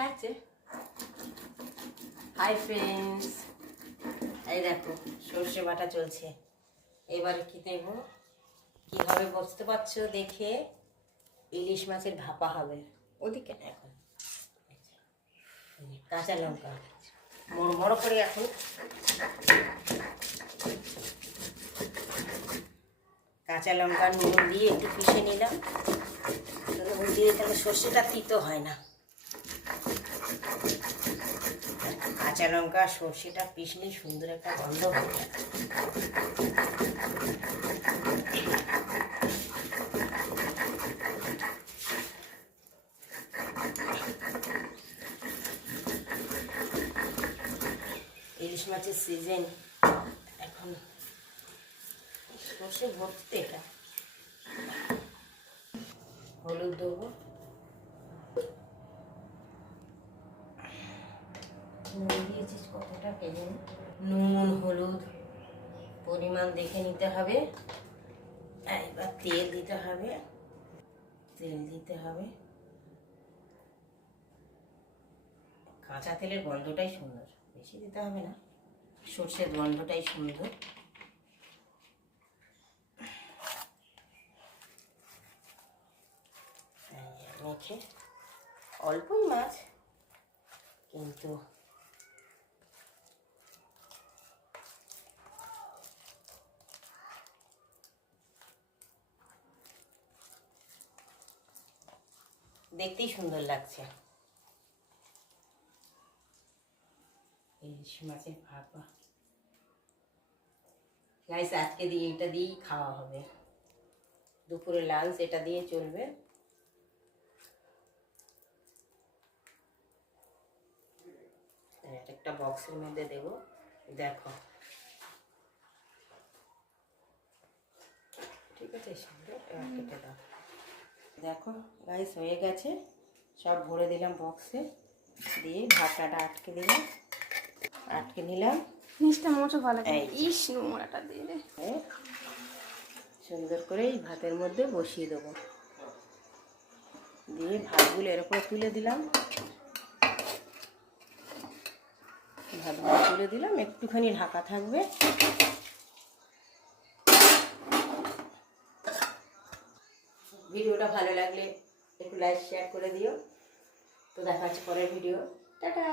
দেখাচ্ছে। Hi friends, এই দেখো সর্ষে বাটা চলছে। এবারে কি দেব, কি হবে বুঝতে পারছো দেখে? ইলিশ মাছের ভাপা হবে। ওদিকে না, এখন কাঁচা লঙ্কা বড় করে এখন কাঁচা লঙ্কা নুন দিয়ে একটু পিষে নিলাম। নুন দিয়ে তাহলে সর্ষেটা তিতো হয় না। কাঁচা লঙ্কা সর্ষেটা পিষলে সুন্দর একটা গন্ধ হয়। ইলিশ মাছের সিজন এখন, সর্ষে ভর্তি। এটা হলুদ দেবো, নুন দিয়েছিস কতটা পেয়ে, নুন হলুদ পরিমাণ দেখে নিতে হবে। এবার তেল দিতে হবে, কাঁচা তেলের গন্ধটাই সুন্দর, বেশি দিতে হবে না, সর্ষের গন্ধটাই সুন্দর। মেখে অল্পই মাছ, কিন্তু দেখতেই সুন্দর লাগছে। ইলিশ মাছের ভাপা গাইস, আজকে দিয়ে এটা দিয়েই খাওয়া হবে। দুপুরে লাঞ্চ এটা দিয়ে চলবে। একটা বক্সের মধ্যে দেব, দেখো ঠিক আছে। সামনে কেটে দাও। দেখো গাইস হয়ে গেছে, সব ভরে দিলাম বক্সে, দিয়ে ঢাকাটা আটকে নিলাম। নিচটা মোচো ভালো করে, ইস নোংরাটা দিয়ে সুন্দর করে এই ভাতের মধ্যে বসিয়ে দেবো। দিয়ে ভাতগুলো এর উপরে তুলে দিলাম, একটুখানি ঢাকা থাকবে। ভিডিওটা ভালো লাগলে একটু লাইক শেয়ার করে দিও। তো দেখা হচ্ছে পরের ভিডিও। টাটা।